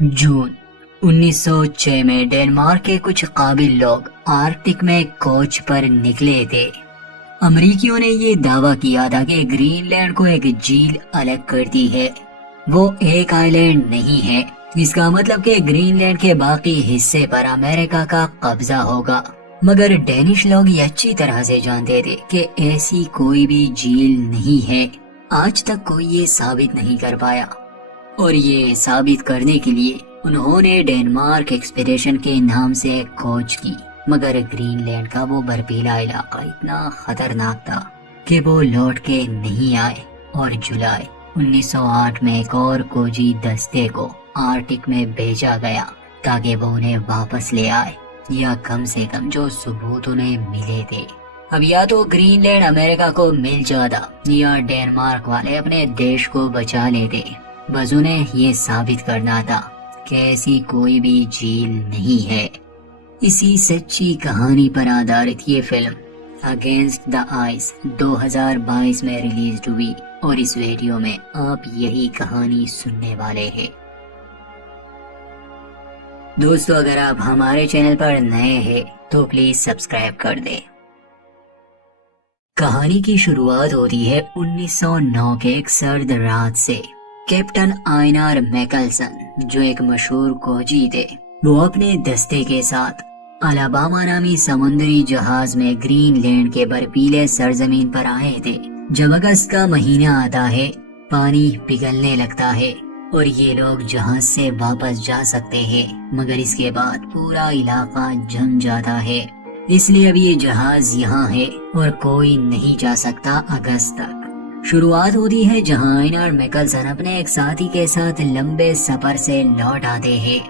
जून 1906 में डेनमार्क के कुछ काबिल लोग आर्कटिक में खोज पर निकले थे। अमरीकियों ने ये दावा किया था कि ग्रीनलैंड को एक झील अलग करती है, वो एक आइलैंड नहीं है। इसका मतलब कि ग्रीनलैंड के बाकी हिस्से पर अमेरिका का कब्जा होगा। मगर डेनिश लोग ये अच्छी तरह से जानते थे कि ऐसी कोई भी झील नहीं है। आज तक कोई ये साबित नहीं कर पाया, और ये साबित करने के लिए उन्होंने डेनमार्क एक्सपीडिशन के नाम से एक खोज की। मगर ग्रीनलैंड का वो बर्फीला इलाका इतना खतरनाक था कि वो लौट के नहीं आए, और जुलाई 1908 में एक और खोजी दस्ते को आर्कटिक में भेजा गया ताकि वो उन्हें वापस ले आए, या कम से कम जो सबूत उन्हें मिले थे। अब या तो ग्रीनलैंड अमेरिका को मिल जाता या डेनमार्क वाले अपने देश को बचा लेते। बस उन्हें ये साबित करना था कि ऐसी कोई भी झील नहीं है। इसी सच्ची कहानी पर आधारित ये फिल्म अगेंस्ट द आइस 2022 में रिलीज हुई, और इस वीडियो में आप यही कहानी सुनने वाले हैं। दोस्तों, अगर आप हमारे चैनल पर नए हैं तो प्लीज सब्सक्राइब कर दें। कहानी की शुरुआत होती है 1909 के एक सर्द रात से। कैप्टन आइनार मैकलसन, जो एक मशहूर खोजी थे, वो अपने दस्ते के साथ अलाबामा नामी समुद्री जहाज में ग्रीनलैंड के बर्फीले सरजमीन पर आए थे। जब अगस्त का महीना आता है, पानी पिघलने लगता है और ये लोग जहाज से वापस जा सकते हैं, मगर इसके बाद पूरा इलाका जम जाता है। इसलिए अब ये जहाज यहाँ है और कोई नहीं जा सकता अगस्त तक। शुरुआत होती है जहाँ आइनार मैकलसन अपने एक साथी के साथ लंबे सफर से लौट आते हैं।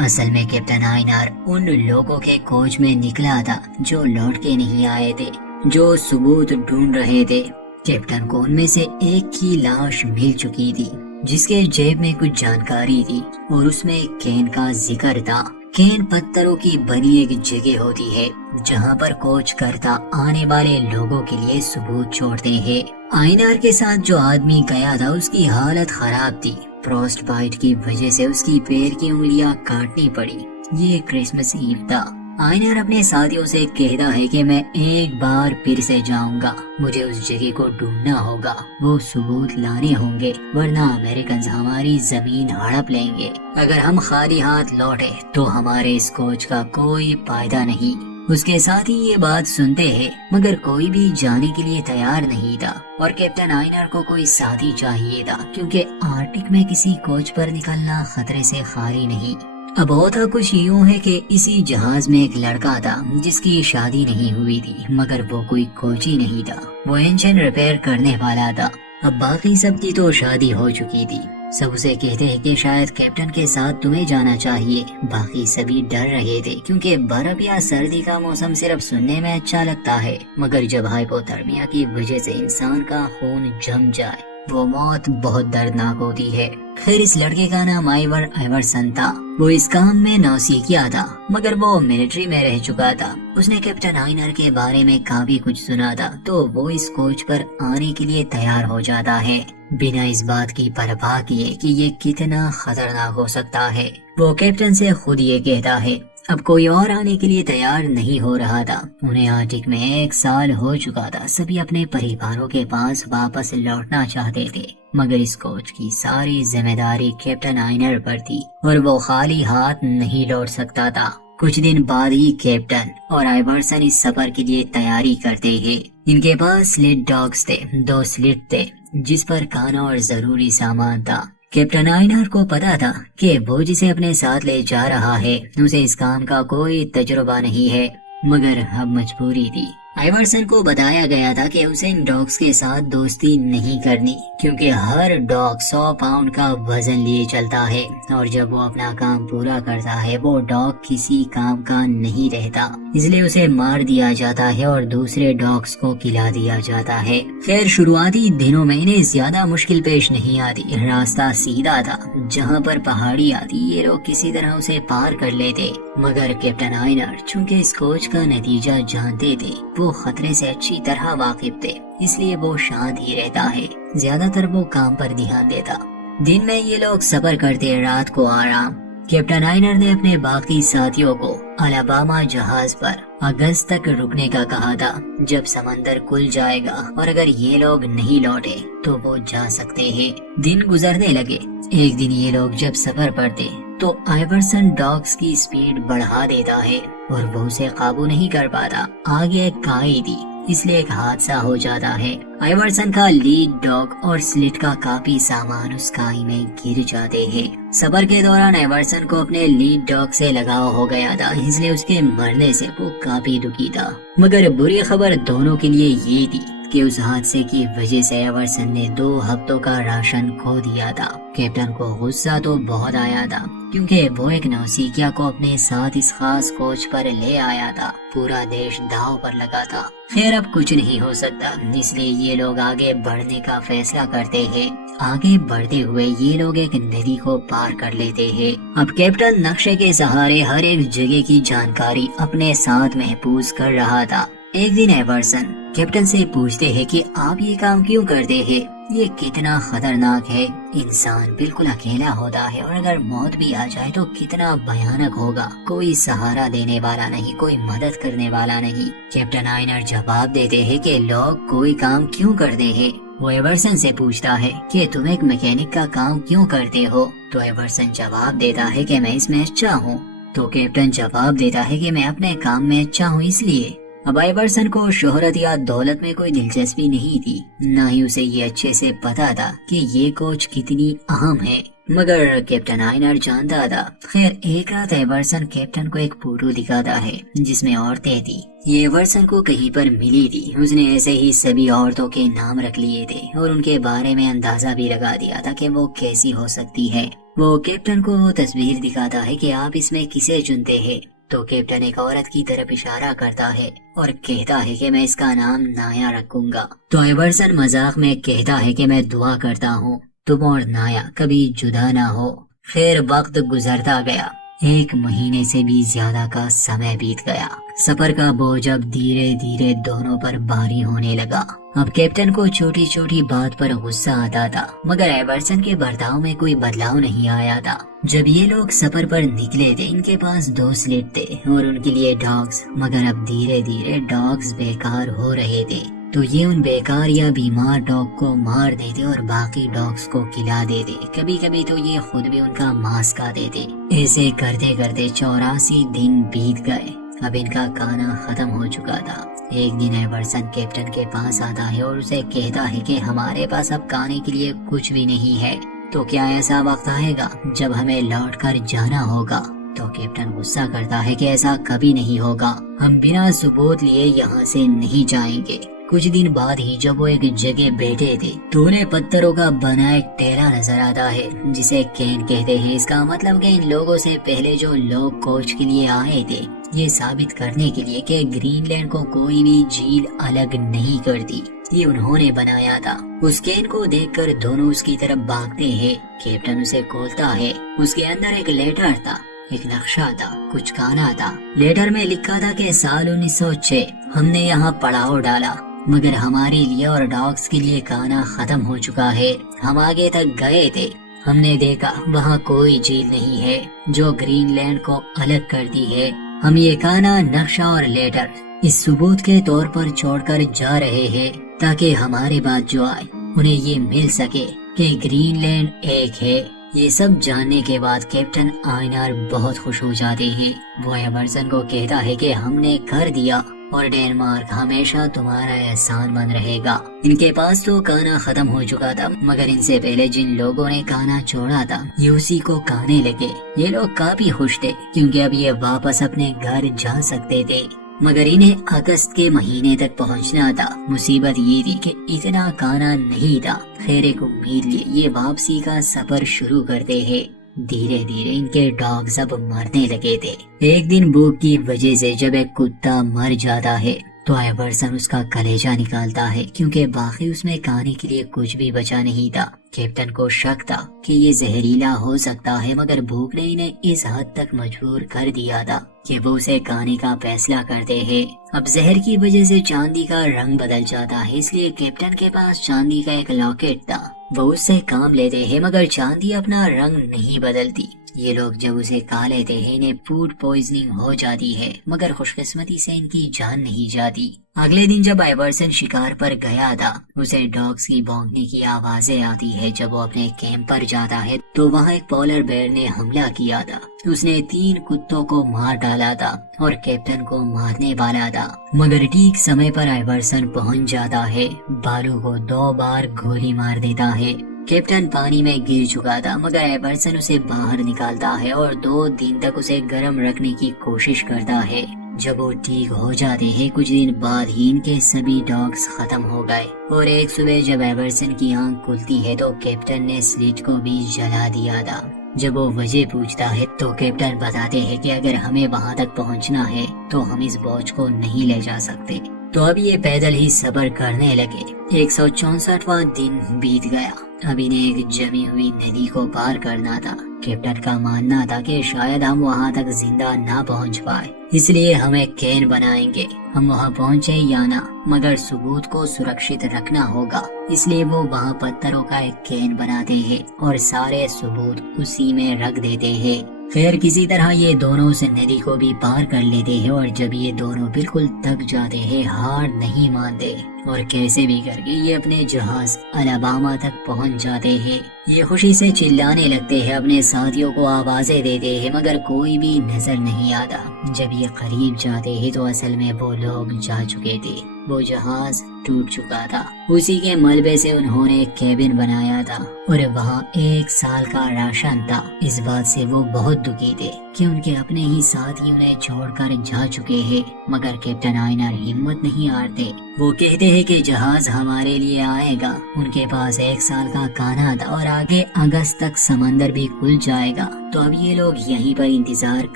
असल में कैप्टन आइनार उन लोगों के खोज में निकला था जो लौट के नहीं आए थे, जो सबूत ढूंढ रहे थे। कैप्टन को उनमें से एक की लाश मिल चुकी थी, जिसके जेब में कुछ जानकारी थी और उसमें कैन का जिक्र था। कैन पत्थरों की बनी एक जगह होती है जहाँ पर खोज करता आने वाले लोगों के लिए सबूत छोड़ते हैं। आइनार के साथ जो आदमी गया था उसकी हालत खराब थी। फ्रॉस्ट बाइट की वजह से उसकी पैर की उंगलियां काटनी पड़ी। ये क्रिसमस ईव था। आइनार अपने साथियों से कहता है कि मैं एक बार फिर से जाऊंगा, मुझे उस जगह को ढूंढना होगा, वो सबूत लाने होंगे, वरना अमेरिकन हमारी जमीन हड़प लेंगे। अगर हम खाली हाथ लौटे तो हमारे इस खोज का कोई फायदा नहीं। उसके साथ ही ये बात सुनते हैं, मगर कोई भी जाने के लिए तैयार नहीं था, और कैप्टन आइनार को कोई साथी चाहिए था, क्योंकि आर्कटिक में किसी खोज पर निकलना खतरे से खाली नहीं। अब होता कुछ यूं है कि इसी जहाज में एक लड़का था जिसकी शादी नहीं हुई थी, मगर वो कोई खोजी नहीं था, वो इंजन रिपेयर करने वाला था। अब बाकी सब की तो शादी हो चुकी थी। सब उसे कहते हैं कि शायद कैप्टन के साथ तुम्हें जाना चाहिए। बाकी सभी डर रहे थे, क्योंकि बर्फ या सर्दी का मौसम सिर्फ सुनने में अच्छा लगता है, मगर जब हाइपोथर्मिया की वजह से इंसान का खून जम जाए, वो मौत बहुत दर्दनाक होती है। फिर इस लड़के का नाम आइवर आइवरसन था। वो इस काम में नौसिखिया था, मगर वो मिलिट्री में रह चुका था। उसने कैप्टन आइनार के बारे में काफी कुछ सुना था, तो वो इस खोज पर आने के लिए तैयार हो जाता है, बिना इस बात की परवाह किए कि ये कितना खतरनाक हो सकता है। वो कैप्टन से खुद ये कहता है। अब कोई और आने के लिए तैयार नहीं हो रहा था। उन्हें आर्कटिक में 1 साल हो चुका था। सभी अपने परिवारों के पास वापस लौटना चाहते थे, मगर इस खोज की सारी जिम्मेदारी कैप्टन आइनार पर थी, और वो खाली हाथ नहीं लौट सकता था। कुछ दिन बाद ही कैप्टन और आइवरसन इस सफर के लिए तैयारी करते हैं। इनके पास स्लिड डॉग्स थे, 2 स्लिड थे, जिस पर खाना और जरूरी सामान था। कैप्टन आइनार को पता था कि वो जिसे अपने साथ ले जा रहा है उसे इस काम का कोई तजुर्बा नहीं है, मगर अब मजबूरी थी। आइवरसन को बताया गया था कि उसे इन डॉग्स के साथ दोस्ती नहीं करनी, क्योंकि हर डॉग 100 पाउंड का वजन लिए चलता है, और जब वो अपना काम पूरा करता है वो डॉग किसी काम का नहीं रहता। इसलिए उसे मार दिया जाता है और दूसरे डॉग्स को खिला दिया जाता है। खैर, शुरुआती दिनों में इन्हें ज्यादा मुश्किल पेश नहीं आती। रास्ता सीधा था, जहाँ पर पहाड़ी आती ये लोग किसी तरह उसे पार कर लेते। मगर कैप्टन आइनार चूंकि इस खोज का नतीजा जानते थे, वो खतरे से अच्छी तरह वाकिफ थे, इसलिए वो शांत ही रहता है। ज्यादातर वो काम पर ध्यान देता। दिन में ये लोग सफर करते, रात को आराम। कैप्टन आयनर ने अपने बाकी साथियों को अलाबामा जहाज पर अगस्त तक रुकने का कहा था, जब समंदर खुल जाएगा और अगर ये लोग नहीं लौटे तो वो जा सकते हैं। दिन गुजरने लगे। एक दिन ये लोग जब सफर पर थे तो आइवर्सन डॉग्स की स्पीड बढ़ा देता है और वो उसे काबू नहीं कर पाता। आगे एक खाई थी, इसलिए एक हादसा हो जाता है। आइवर्सन का लीड डॉग और स्लिट का काफी सामान उस खाई में गिर जाते हैं। सफर के दौरान आइवर्सन को अपने लीड डॉग से लगाव हो गया था, इसलिए उसके मरने से वो काफी दुखी था। मगर बुरी खबर दोनों के लिए ये थी कि उस हादसे की वजह से आइवर्सन ने 2 हफ्तों का राशन खो दिया था। कैप्टन को गुस्सा तो बहुत आया था, क्योंकि वो एक नौसिखिया को अपने साथ इस खास कोच पर ले आया था। पूरा देश दांव पर लगा था। खैर अब कुछ नहीं हो सकता, इसलिए ये लोग आगे बढ़ने का फैसला करते हैं। आगे बढ़ते हुए ये लोग एक नदी को पार कर लेते हैं। अब कैप्टन नक्शे के सहारे हर एक जगह की जानकारी अपने साथ महफूज कर रहा था। एक दिन आइवर्सन कैप्टन से पूछते हैं कि आप ये काम क्यों करते हैं? ये कितना खतरनाक है। इंसान बिल्कुल अकेला होता है और अगर मौत भी आ जाए तो कितना भयानक होगा। कोई सहारा देने वाला नहीं, कोई मदद करने वाला नहीं। कैप्टन आयनर जवाब देते हैं कि लोग कोई काम क्यों करते हैं। वो आइवर्सन से पूछता है कि तुम एक मैकेनिक का काम क्यों करते हो? तो आइवर्सन जवाब देता है कि मैं इसमें अच्छा हूँ। तो कैप्टन जवाब देता है कि मैं अपने काम में अच्छा हूँ इसलिए। अब आइवर्सन को शोहरत या दौलत में कोई दिलचस्पी नहीं थी, न ही उसे ये अच्छे से पता था कि ये कोच कितनी अहम है, मगर कैप्टन आयनर जानता था। खैर एक रात आइवर्सन कैप्टन को एक फोटो दिखाता है जिसमें औरतें थी। ये आइवर्सन को कहीं पर मिली थी। उसने ऐसे ही सभी औरतों के नाम रख लिए थे और उनके बारे में अंदाजा भी लगा दिया था कि वो कैसी हो सकती है। वो कैप्टन को वो तस्वीर दिखाता है कि आप इसमें किसे चुनते हैं। तो कैप्टन एक औरत की तरफ इशारा करता है और कहता है कि मैं इसका नाम नाया रखूंगा। तो आइवर्सन मजाक में कहता है कि मैं दुआ करता हूँ तुम और नाया कभी जुदा ना हो। फिर वक्त गुजरता गया। 1 महीने से भी ज्यादा का समय बीत गया। सफर का बोझ अब धीरे धीरे दोनों पर भारी होने लगा। अब कैप्टन को छोटी छोटी बात पर गुस्सा आता था, मगर आइवर्सन के बर्ताव में कोई बदलाव नहीं आया था। जब ये लोग सफर पर निकले थे इनके पास 2 स्लेट थे और उनके लिए डॉग्स, मगर अब धीरे धीरे डॉग्स बेकार हो रहे थे। तो ये उन बेकार या बीमार डॉग को मार देते और बाकी डॉग्स को खिला देते। कभी कभी तो ये खुद भी उनका मांस खा देते। ऐसे करते करते 84 दिन बीत गए। अब इनका खाना खत्म हो चुका था। एक दिन आइवर्सन कैप्टन के पास आता है और उसे कहता है कि हमारे पास अब खाने के लिए कुछ भी नहीं है, तो क्या ऐसा वक्त आएगा जब हमें लौटकर जाना होगा? तो कैप्टन गुस्सा करता है कि ऐसा कभी नहीं होगा, हम बिना सबूत लिए यहाँ से नहीं जाएंगे। कुछ दिन बाद ही जब वो एक जगह बैठे थे तो उन्हें पत्थरों का बना एक टेला नजर आता है जिसे कैन कहते हैं। इसका मतलब कि इन लोगों से पहले जो लोग कोच के लिए आए थे ये साबित करने के लिए कि ग्रीनलैंड को कोई भी झील अलग नहीं करती, ये उन्होंने बनाया था। उस कैन को देखकर दोनों उसकी तरफ भागते हैं। कैप्टन उसे खोलता है। उसके अंदर एक लेटर था, एक नक्शा था, कुछ खाना था। लेटर में लिखा था कि साल 1906 हमने यहाँ पड़ाव डाला, मगर हमारे लिए और डॉग्स के लिए खाना खत्म हो चुका है। हम आगे तक गए थे, हमने देखा वहाँ कोई झील नहीं है जो ग्रीनलैंड को अलग करती है। हम ये खाना, नक्शा और लेटर इस सबूत के तौर पर छोड़कर जा रहे हैं ताकि हमारे बाद जो आए उन्हें ये मिल सके कि ग्रीनलैंड एक है। ये सब जानने के बाद कैप्टन आयनर बहुत खुश हो जाते हैं। वो आइवर्सन को कहता है कि हमने कर दिया और डेनमार्क हमेशा तुम्हारा एहसान मंद रहेगा। इनके पास तो खाना खत्म हो चुका था, मगर इनसे पहले जिन लोगों ने खाना छोड़ा था ये उसी को खाने लगे। ये लोग काफी खुश थे क्योंकि अब ये वापस अपने घर जा सकते थे, मगर इन्हें अगस्त के महीने तक पहुंचना था। मुसीबत ये थी कि इतना खाना नहीं था। खैर एक उम्मीद लिए ये वापसी का सफर शुरू करते हैं। धीरे धीरे इनके डॉग्स अब मरने लगे थे। एक दिन भूख की वजह से जब एक कुत्ता मर जाता है तो आइवर्सन उसका कलेजा निकालता है क्योंकि बाकी उसमें खाने के लिए कुछ भी बचा नहीं था। कैप्टन को शक था कि ये जहरीला हो सकता है, मगर भूख ने इन्हें इस हद तक मजबूर कर दिया था कि वो उसे खाने का फैसला करते हैं। अब जहर की वजह से चांदी का रंग बदल जाता है, इसलिए कैप्टन के पास चांदी का एक लॉकेट था। वो उससे काम लेते हैं, मगर चांदी अपना रंग नहीं बदलती। ये लोग जब उसे खा लेते हैं इन्हें फूड पॉइजनिंग हो जाती है, मगर खुशकिस्मती से इनकी जान नहीं जाती। अगले दिन जब आइवर्सन शिकार पर गया था, उसे डॉग्स की भौंकने की आवाजें आती है। जब वो अपने कैंप पर जाता है तो वहाँ एक पोलर बेयर ने हमला किया था। उसने 3 कुत्तों को मार डाला था और कैप्टन को मारने वाला था, मगर ठीक समय पर आइवर्सन पहुंच जाता है। बालू को 2 बार गोली मार देता है। कैप्टन पानी में गिर चुका था, मगर आइवर्सन उसे बाहर निकालता है और 2 दिन तक उसे गर्म रखने की कोशिश करता है। जब वो ठीक हो जाते हैं, कुछ दिन बाद ही इनके सभी डॉग्स खत्म हो गए और एक सुबह जब आइवर्सन की आंख खुलती है तो कैप्टन ने स्लिट को भी जला दिया था। जब वो वजह पूछता है तो कैप्टन बताते हैं कि अगर हमें वहां तक पहुंचना है तो हम इस बोझ को नहीं ले जा सकते। तो अब ये पैदल ही सफर करने लगे। 164वां दिन बीत गया। अब इन्हें एक जमी हुई नदी को पार करना था। कैप्टन का मानना था कि शायद हम वहां तक जिंदा ना पहुंच पाए, इसलिए हम एक कैन बनाएंगे। हम वहां पहुंचे या ना, मगर सबूत को सुरक्षित रखना होगा, इसलिए वो वहां पत्थरों का एक कैन बनाते हैं और सारे सबूत उसी में रख देते हैं। खैर किसी तरह ये दोनों उस नदी को भी पार कर लेते हैं और जब ये दोनों बिल्कुल थक जाते हैं, हार नहीं मानते और कैसे भी करके ये अपने जहाज अलाबामा तक पहुंच जाते हैं। ये खुशी से चिल्लाने लगते हैं, अपने साथियों को आवाजें देते हैं, मगर कोई भी नजर नहीं आता। जब ये करीब जाते हैं तो असल में वो लोग जा चुके थे। वो जहाज टूट चुका था। उसी के मलबे से उन्होंने एक केबिन बनाया था और वहाँ 1 साल का राशन था। इस बात से वो बहुत दुखी थे कि उनके अपने ही साथी उन्हें छोड़कर जा चुके हैं, मगर कैप्टन आयनर हिम्मत नहीं हारते। वो कहते हैं कि जहाज हमारे लिए आएगा। उनके पास 1 साल का खाना था और आगे अगस्त तक समंदर भी खुल जाएगा। तो अब ये लोग यहीं पर इंतजार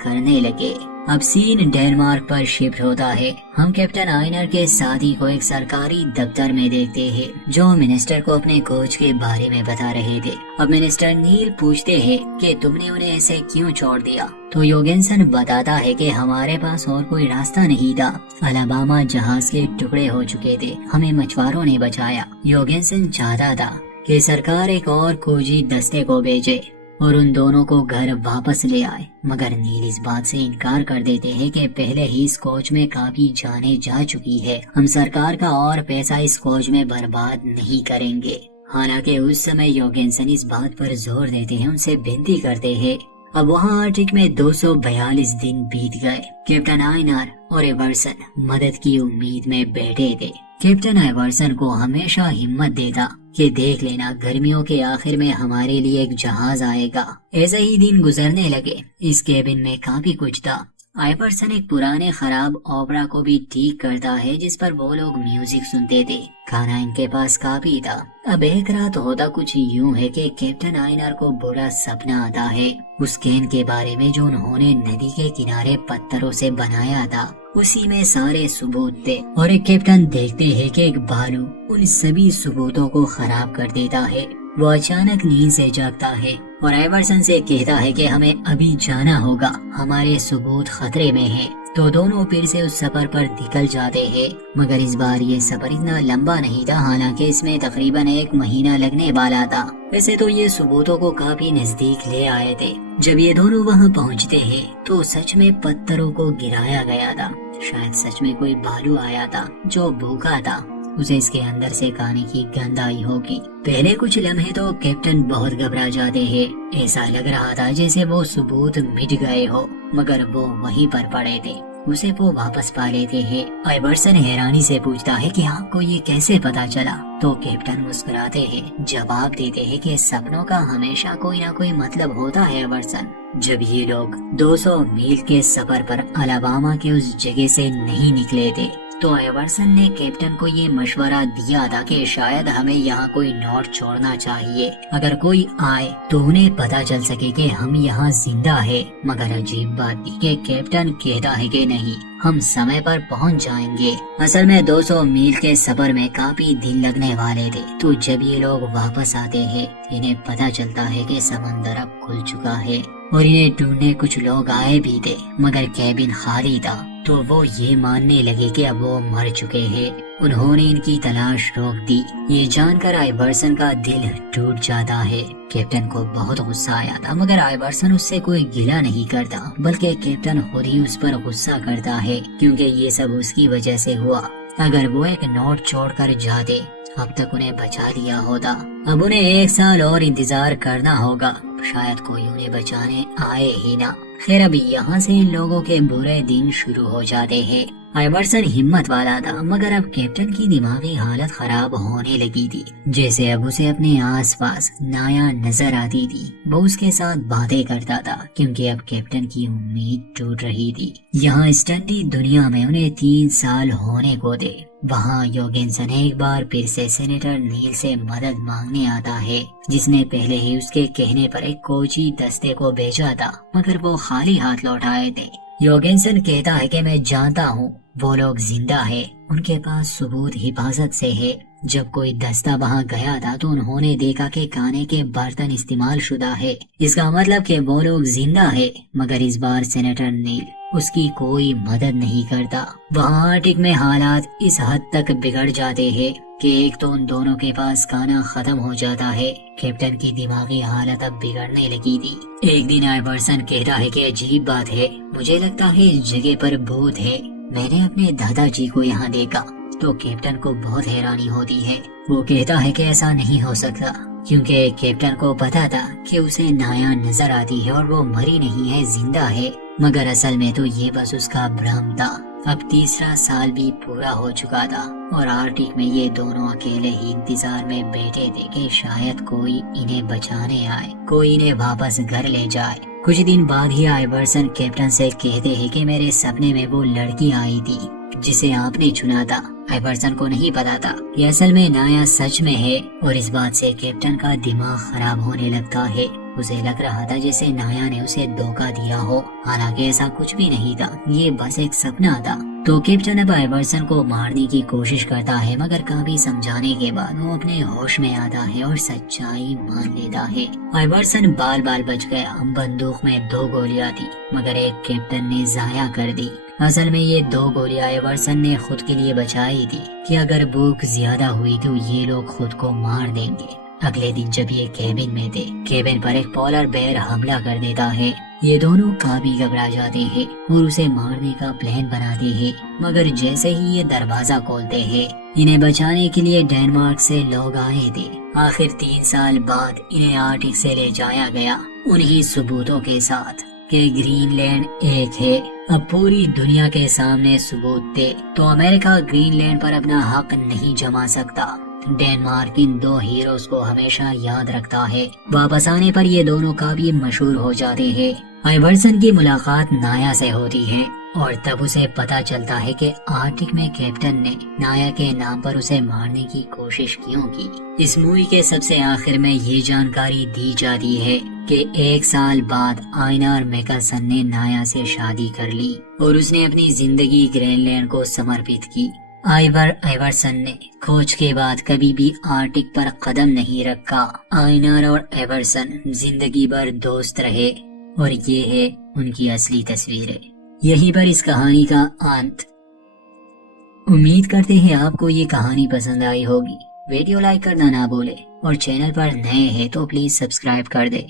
करने लगे। अब सीन डेनमार्क पर शिफ्ट होता है। हम कैप्टन आयनर के साथी को एक सरकारी दफ्तर में देखते हैं, जो मिनिस्टर को अपने कोच के बारे में बता रहे थे। अब मिनिस्टर नील पूछते हैं कि तुमने उन्हें ऐसे क्यों छोड़ दिया। तो योगेंसन बताता है कि हमारे पास और कोई रास्ता नहीं था। अलाबामा जहाज के टुकड़े हो चुके थे, हमें मछुआरों ने बचाया। योगेंसन चाहता था कि सरकार एक और खोजी दस्ते को भेजे और उन दोनों को घर वापस ले आए, मगर नील इस बात से इनकार कर देते हैं कि पहले ही इस खोज में काफी जाने जा चुकी है। हम सरकार का और पैसा इस खोज में बर्बाद नहीं करेंगे। हालांकि उस समय योगेंसन इस बात पर जोर देते हैं, उनसे विनती करते हैं। अब वहाँ आर्टिक में 242 दिन बीत गए। कैप्टन आयनर और आइवर्सन मदद की उम्मीद में बैठे थे। कैप्टन आइवर्सन को हमेशा हिम्मत देता कि देख लेना, गर्मियों के आखिर में हमारे लिए एक जहाज आएगा। ऐसे ही दिन गुजरने लगे। इस केबिन में काफी कुछ था। आइवर्सन एक पुराने खराब ओपेरा को भी ठीक करता है, जिस पर वो लोग म्यूजिक सुनते थे। खाना इनके पास काफी था। अब एक रात होता कुछ यूं है कि कैप्टन आयनर को बुरा सपना आता है। उस कैन के बारे में जो उन्होंने नदी के किनारे पत्थरों से बनाया था, उसी में सारे सबूत थे। और एक कैप्टन देखते हैं कि एक भालू उन सभी सबूतों को खराब कर देता है। वो अचानक नींद से जागता है और आइवर्सन से कहता है कि हमें अभी जाना होगा, हमारे सबूत खतरे में हैं। तो दोनों फिर से उस सफर पर निकल जाते हैं, मगर इस बार ये सफर इतना लंबा नहीं था। हालांकि इसमें तकरीबन 1 महीना लगने वाला था। वैसे तो ये सबूतों को काफी नजदीक ले आए थे। जब ये दोनों वहाँ पहुँचते हैं तो सच में पत्थरों को गिराया गया था। शायद सच में कोई भालू आया था जो भूखा था। उसे इसके अंदर से खाने की गंध आई होगी। पहले कुछ लम्हे तो कैप्टन बहुत घबरा जाते हैं। ऐसा लग रहा था जैसे वो सबूत मिट गए हो, मगर वो वहीं पर पड़े थे। उसे वो वापस पा लेते हैं। आइवर्सन हैरानी से पूछता है कि आपको ये कैसे पता चला। तो कैप्टन मुस्कुराते हैं, जवाब देते हैं कि सपनों का हमेशा कोई ना कोई मतलब होता है आइवर्सन। जब ये लोग 200 मील के सफर पर अलाबामा के उस जगह से नहीं निकले थे, तो आइवर्सन ने कैप्टन को ये मशवरा दिया था कि शायद हमें यहाँ कोई नोट छोड़ना चाहिए। अगर कोई आए तो उन्हें पता चल सके कि हम यहाँ जिंदा है। मगर अजीब बात थी कि कैप्टन कहता है कि नहीं, हम समय पर पहुँच जाएंगे। असल में 200 मील के सफर में काफी दिन लगने वाले थे। तो जब ये लोग वापस आते हैं, इन्हें पता चलता है कि समंदर अब खुल चुका है और इन्हें ढूंढने कुछ लोग आए भी थे, मगर कैबिन खाली था। तो वो ये मानने लगे कि अब वो मर चुके हैं उन्होंने इनकी तलाश रोक दी। ये जानकर आइवर्सन का दिल टूट जाता है। कैप्टन को बहुत गुस्सा आया था, मगर आइवर्सन उससे कोई गिला नहीं करता, बल्कि कैप्टन खुद ही उस पर गुस्सा करता है, क्योंकि ये सब उसकी वजह से हुआ। अगर वो एक नोट छोड़कर जाते, अब तक उन्हें बचा लिया होता। अब उन्हें 1 साल और इंतजार करना होगा, शायद कोई उन्हें बचाने आए ही ना। खैर, अभी यहाँ से इन लोगों के बुरे दिन शुरू हो जाते हैं। आइवर्सन हिम्मत वाला था, मगर अब कैप्टन की दिमागी हालत खराब होने लगी थी। जैसे अब उसे अपने आसपास नाया नजर आती थी, वो उसके साथ बातें करता था, क्योंकि अब कैप्टन की उम्मीद टूट रही थी। यहाँ स्टंडी दुनिया में उन्हें 3 साल होने को थे। वहाँ योगेंसन एक बार फिर से सेनेटर नील से मदद मांगने आता है, जिसने पहले ही उसके कहने पर एक कोची दस्ते को भेजा था, मगर वो खाली हाथ लौट आए थे। योगेंसन कहता है कि मैं जानता हूँ वो लोग जिंदा है, उनके पास सबूत हिफाजत से है। जब कोई दस्ता वहाँ गया था तो उन्होंने देखा कि खाने के बर्तन इस्तेमाल शुदा है। इसका मतलब कि वो लोग जिंदा है, मगर इस बार सेनेटर नील उसकी कोई मदद नहीं करता। वहाँ आर्टिक में हालात इस हद तक बिगड़ जाते हैं कि एक तो उन दोनों के पास खाना खत्म हो जाता है। कैप्टन की दिमागी हालत अब बिगड़ने लगी थी। एक दिन आइवर्सन कहता है कि अजीब बात है, मुझे लगता है इस जगह पर भूत है। मैंने अपने दादाजी को यहाँ देखा। तो कैप्टन को बहुत हैरानी होती है। वो कहता है कि ऐसा नहीं हो सकता, क्योंकि कैप्टन को पता था कि उसे नाया नजर आती है और वो मरी नहीं है, जिंदा है। मगर असल में तो ये बस उसका भ्रम था। अब 3रा साल भी पूरा हो चुका था और आर्टिक में ये दोनों अकेले ही इंतजार में बैठे थे कि शायद कोई इन्हें बचाने आए, कोई इन्हें वापस घर ले जाए। कुछ दिन बाद ही आइवर्सन कैप्टन से कहते हैं कि मेरे सपने में वो लड़की आई थी जिसे आपने चुना था। आइवर्सन को नहीं पता था कि असल में नाया सच में है, और इस बात से कैप्टन का दिमाग खराब होने लगता है। उसे लग रहा था जैसे नाया ने उसे धोखा दिया हो, हालांकि ऐसा कुछ भी नहीं था, ये बस एक सपना था। तो कैप्टन अब आइवर्सन को मारने की कोशिश करता है, मगर काफी समझाने के बाद वो अपने होश में आता है और सच्चाई मान लेता है। आइवर्सन बाल बाल बच गया। बंदूक में 2 गोलियां थी, मगर एक कैप्टन ने जाया कर दी। असल में ये 2 गोलियां आइवर्सन ने खुद के लिए बचाई थी कि अगर भूख ज्यादा हुई तो ये लोग खुद को मार देंगे। अगले दिन जब ये केबिन में थे, केबिन पर एक पोलर बेयर हमला कर देता है। ये दोनों काफी घबरा जाते हैं और उसे मारने का प्लान बनाते हैं, मगर जैसे ही ये दरवाजा खोलते हैं, इन्हें बचाने के लिए डेनमार्क से लोग आए थे। आखिर 3 साल बाद इन्हें आर्टिक से ले जाया गया, उन्हीं सबूतों के साथ कि ग्रीनलैंड एक है। अब पूरी दुनिया के सामने सबूत थे, तो अमेरिका ग्रीनलैंड पर अपना हक नहीं जमा सकता। डेनमार्क इन 2 हीरोज को हमेशा याद रखता है। वापस आने पर ये दोनों काफी मशहूर हो जाते हैं। आइवर्सन की मुलाकात नाया से होती है और तब उसे पता चलता है कि आर्टिक में कैप्टन ने नाया के नाम पर उसे मारने की कोशिश क्यों की। इस मूवी के सबसे आखिर में ये जानकारी दी जाती है कि 1 साल बाद आइनार मैकलसन ने नाया से शादी कर ली और उसने अपनी जिंदगी ग्रीनलैंड को समर्पित की। आइवर्सन ने खोज के बाद कभी भी आर्टिक पर कदम नहीं रखा। आइनार और आइवर्सन जिंदगी भर दोस्त रहे और ये है उनकी असली तस्वीरें। यहीं पर इस कहानी का अंत। उम्मीद करते हैं आपको ये कहानी पसंद आई होगी। वीडियो लाइक करना ना भूले और चैनल पर नए हैं तो प्लीज सब्सक्राइब कर दे।